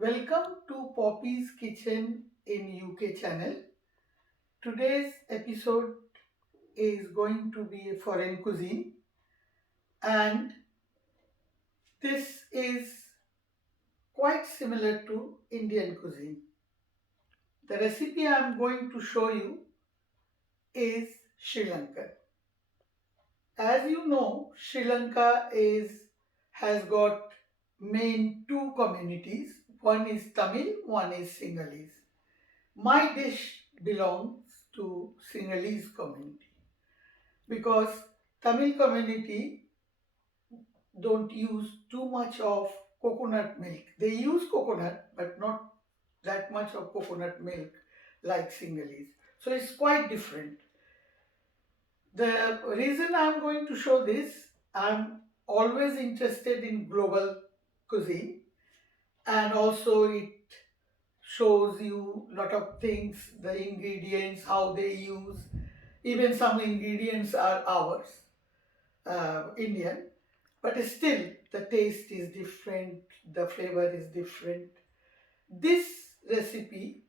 Welcome to Poppy's Kitchen in UK channel. Today's episode is going to be a foreign cuisine, and this is quite similar to Indian cuisine. The recipe I am going to show you is Sri Lankan. As you know, Sri Lanka has got main two communities. One is Tamil, one is Sinhalese. My dish belongs to Sinhalese community because Tamil community don't use too much of coconut milk. They use coconut but not that much of coconut milk like Sinhalese. So it's quite different. The reason I'm going to show this, I'm always interested in global cuisine, and also it shows you a lot of things, the ingredients, how they use. Even some ingredients are ours, Indian, but still the taste is different, the flavor is different. This recipe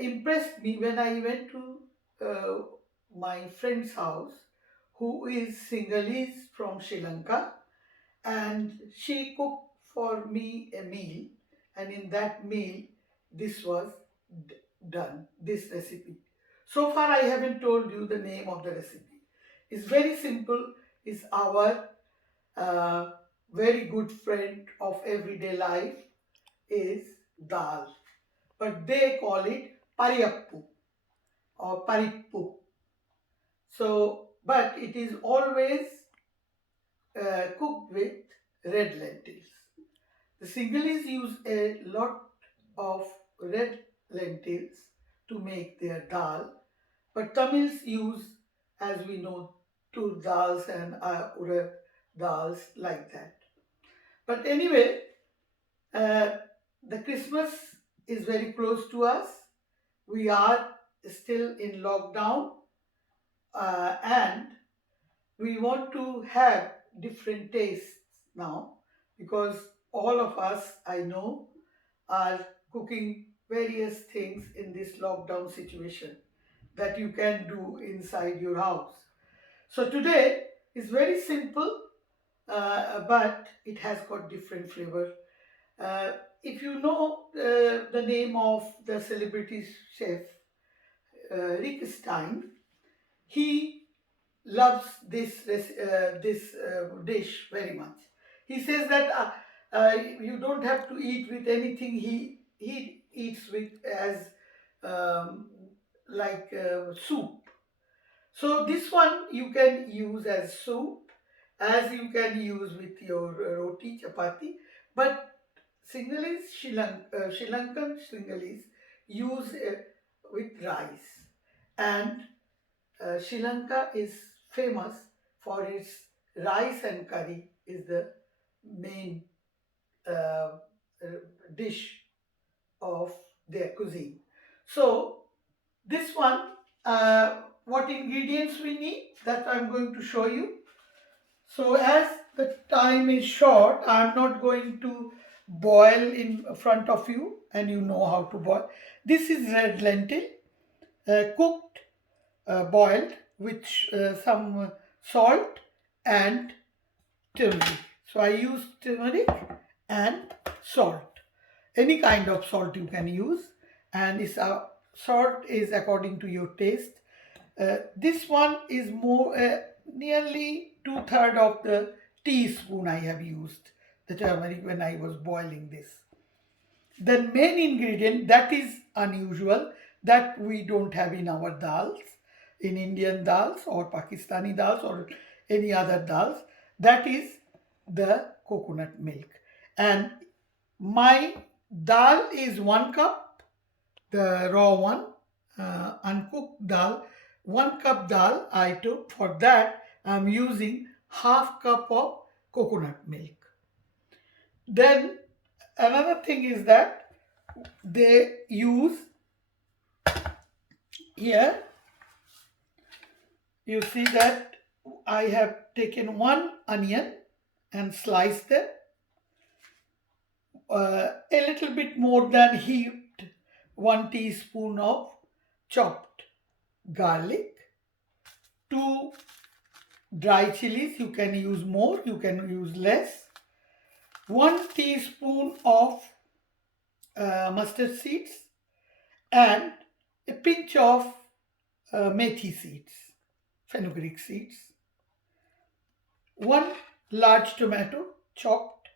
impressed me when I went to my friend's house, who is Sinhalese from Sri Lanka, and she cooked for me a meal, and in that meal, this was done, this recipe. So far, I haven't told you the name of the recipe. It's very simple. It's our uh, very good friend of everyday life is Dhal, but they call it Parippu or Parippu. So, but it is always cooked with red lentils. The Sinhalese use a lot of red lentils to make their dal, but Tamils use, as we know, tur dals and urad dals like that. But anyway, uh, the Christmas is very close to us. We are still in lockdown, and we want to have different tastes now because all of us, I know, are cooking various things in this lockdown situation that you can do inside your house. So today is very simple, but it has got different flavor. Uh, if you know the name of the celebrity chef Rick Stein, he loves this dish very much. He says that you don't have to eat with anything. He eats with as um, like soup. So this one you can use as soup, as you can use with your roti chapati. But Sinhalese Sri Lankan Sinhalese use with rice, and Sri Lanka is famous for its rice and curry is the main uh, uh, dish of their cuisine. So this one, what ingredients we need, that I'm going to show you. So as the time is short, I'm not going to boil in front of you, and you know how to boil. This is red lentil, cooked, boiled with some salt and turmeric. So I use turmeric and salt. Any kind of salt you can use, and salt is according to your taste. This one is more nearly 2/3 of the teaspoon I have used the turmeric when I was boiling this. The main ingredient that is unusual, that we don't have in our dals, in Indian dals or Pakistani dals or any other dals, that is the coconut milk. And my dal is 1 cup, the raw one, uncooked dal. 1 cup dal I took. For that, I'm using half cup of coconut milk. Then another thing is that they use here, you see that I have taken one onion and sliced them, a little bit more than heaped 1 teaspoon of chopped garlic, 2 dry chilies, you can use more, you can use less, 1 teaspoon of mustard seeds, and a pinch of methi seeds, fenugreek seeds, 1 large tomato chopped.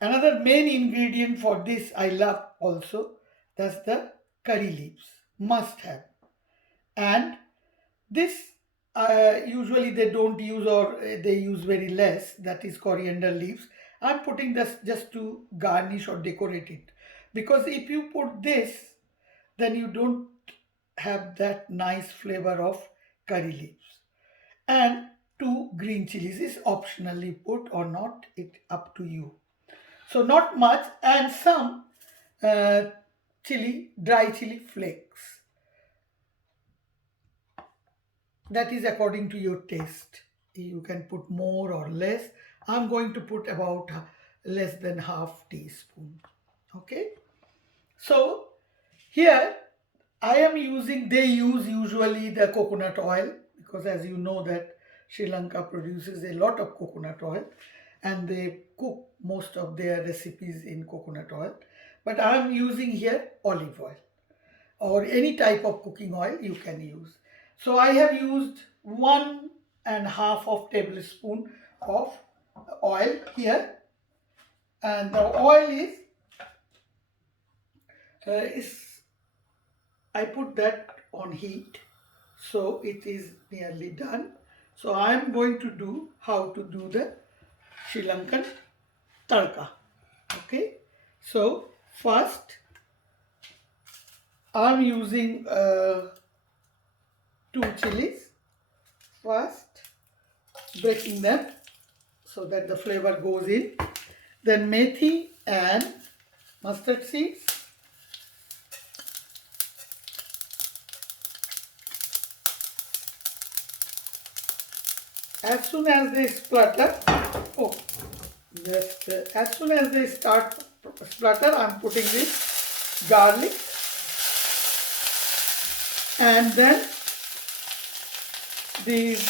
Another main ingredient for this I love also, that's the curry leaves, must have. And this usually they don't use, or they use very less, that is coriander leaves. I'm putting this just to garnish or decorate it, because if you put this, then you don't have that nice flavor of curry leaves. And 2 green chilies is optionally put or not, it up to you. So not much, and some uh, dry chili flakes. That is according to your taste. You can put more or less. I'm going to put about less than half teaspoon. Okay. So here I am using, they use usually the coconut oil, because as you know that Sri Lanka produces a lot of coconut oil and they cook most of their recipes in coconut oil. But I am using here olive oil, or any type of cooking oil you can use. So I have used 1.5 of tablespoon of oil here, and the oil is I put that on heat, so it is nearly done. So I am going to do how to do the Sri Lankan tadka. Okay, so first I am using 2 chilies. First, breaking them so that the flavor goes in. Then methi and mustard seeds. As soon as they splutter, as soon as they start splutter, I'm putting this garlic, and then these,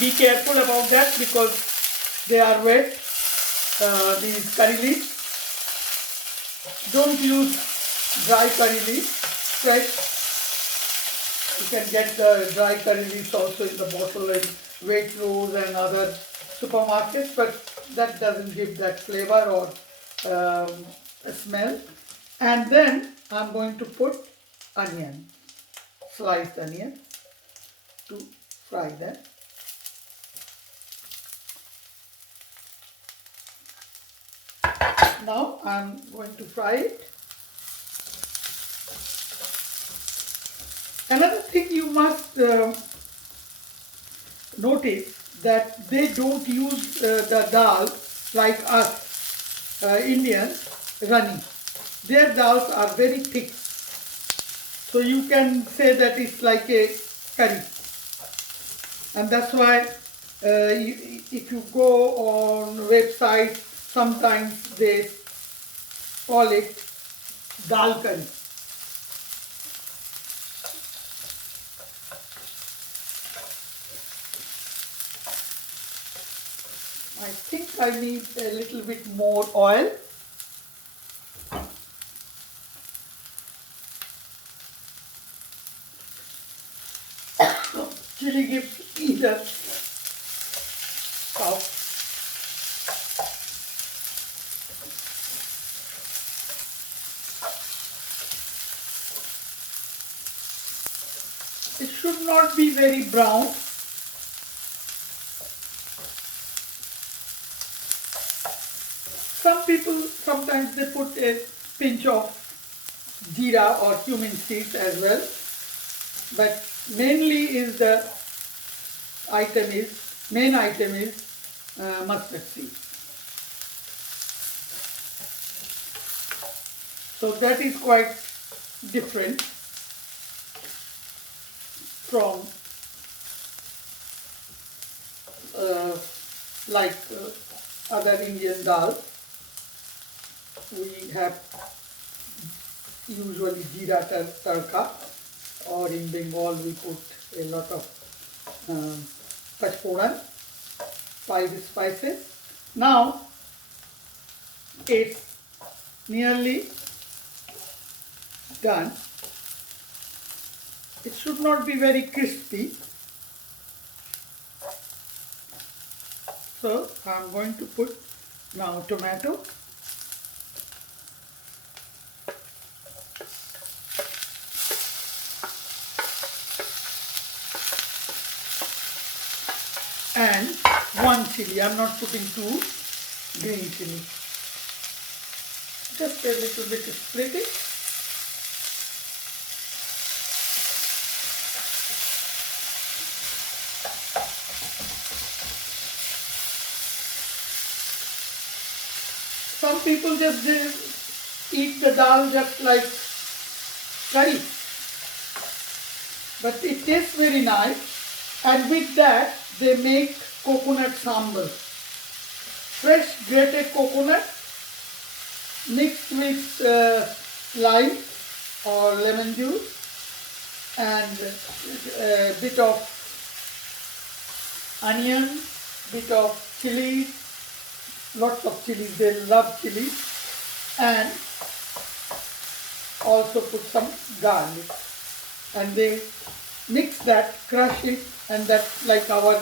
be careful about that because they are wet, these curry leaves. Don't use dry curry leaves, fresh. You can get the dry curry leaves also in the bottle in Waitrose and other supermarkets, but that doesn't give that flavor or smell. And then I'm going to put onion, sliced onion, to fry them. Now I'm going to fry it. Another thing you must notice that they don't use the dal like us Indians runny. Their dals are very thick. So you can say that it's like a curry. And that's why if you go on websites, sometimes they call it dal curry. I think I need a little bit more oil. Chili gives me the puff. It should not be very brown. Some people, sometimes they put a pinch of jeera or cumin seeds as well, but mainly is the main item is mustard seeds. So that is quite different from other Indian dal. We have usually jeera tadka, or in Bengal we put a lot of pachforan, 5 spices. Now it's nearly done. It should not be very crispy. So I am going to put now tomato. And 1 chilli. I am not putting 2 green chilli. Just a little bit split it. Some people just eat the dal just like curry, but it tastes very nice. And with that they make coconut sambal. Fresh grated coconut mixed with lime or lemon juice and a bit of onion, bit of chilies, lots of chilies, they love chilies, and also put some garlic, and they mix that, crush it, and that's like our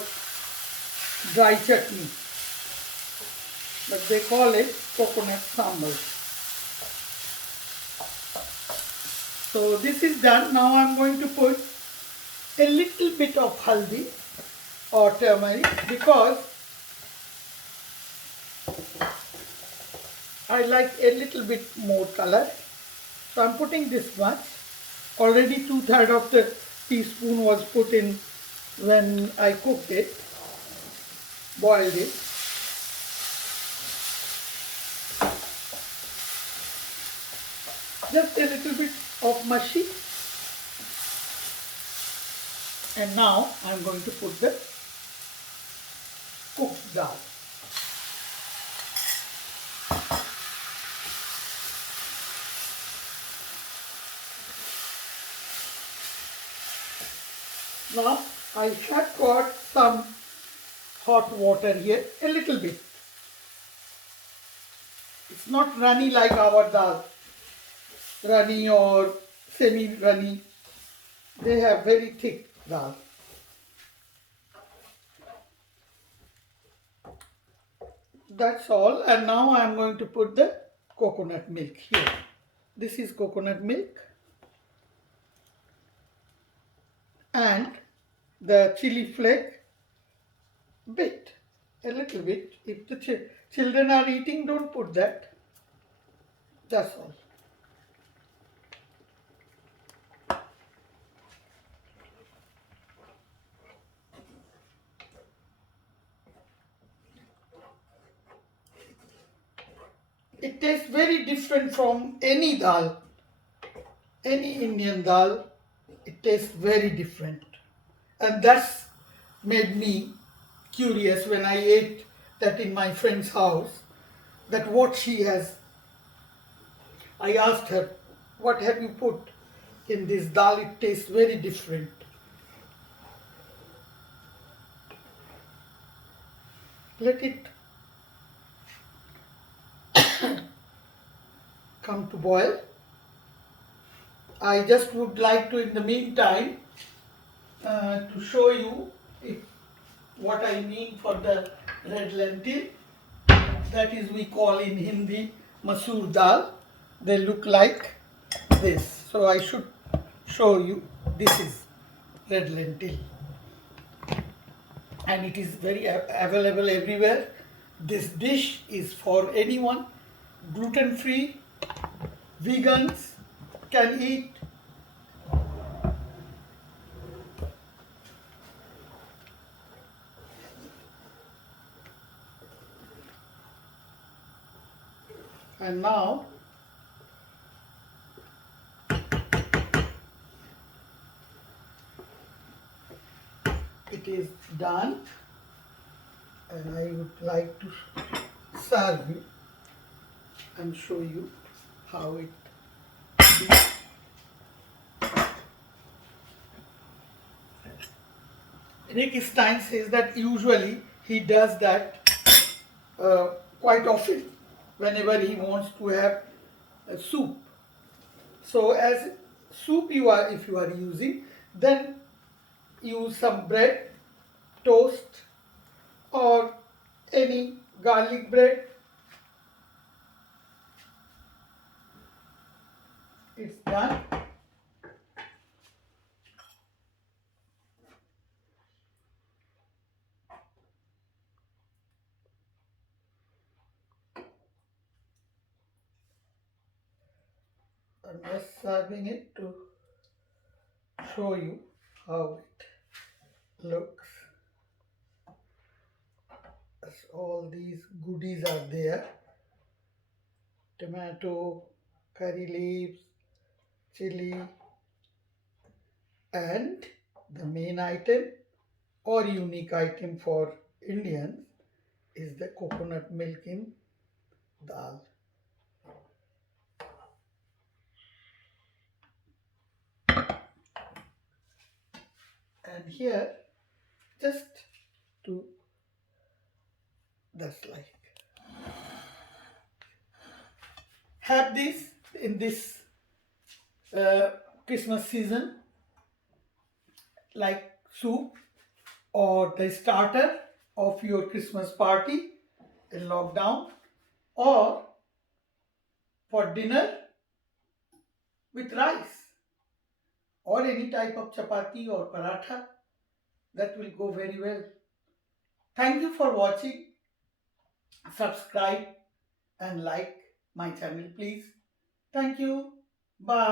dry chutney, but they call it coconut sambal. So this is done. Now I am going to put a little bit of haldi or turmeric, because I like a little bit more color. So I am putting this much. Already 2/3 of the teaspoon was put in when I cooked it, boiled it. Just a little bit of mushy. And now I am going to put the cooked dal. Now I have got some hot water here, a little bit. It's not runny like our dal, runny or semi-runny. They have very thick dal. That's all. And now I am going to put the coconut milk here. This is coconut milk. And the chili flake, bit, a little bit. If the children are eating, don't put that. That's all. It tastes very different from any dal, any Indian dal. It tastes very different. And that's made me curious when I ate that in my friend's house, that what she has. I asked her, what have you put in this dal? It tastes very different. Let it come to boil. I just would like to, in the meantime, to show you what I mean for the red lentil. That is, we call in Hindi masoor dal. They look like this. So I should show you. This is red lentil, and it is very available everywhere. This dish is for anyone, gluten-free, vegans can eat. And now it is done, and I would like to serve and show you how it. Rick Stein says that usually he does that quite often whenever he wants to have a soup. So as soup you are, if you are using, then use some bread, toast, or any garlic bread. It's done. I'm just serving it to show you how it looks. As all these goodies are there: tomato, curry leaves, chili, and the main item or unique item for Indians is the coconut milk in dal. And here, just to, that's like, have this in this uh, Christmas season, like soup or the starter of your Christmas party in lockdown, or for dinner with rice or any type of chapati or paratha. That will go very well. Thank you for watching. Subscribe and like my channel, please. Thank you. Bye.